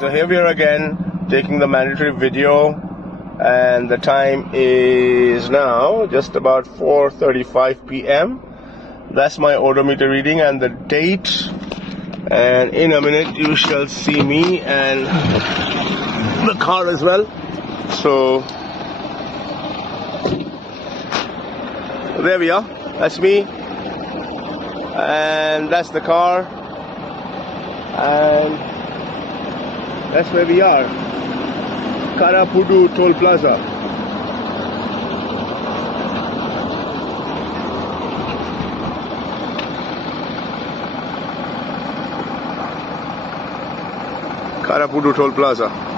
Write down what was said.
So here we are again taking the mandatory video, and the time is now just about 4:35 p.m. That's my odometer reading and the date, and in a minute you shall see me and the car as well. So there we are, that's me and that's the car, and that's where we are, Karapudu Toll Plaza. Karapudu Toll Plaza.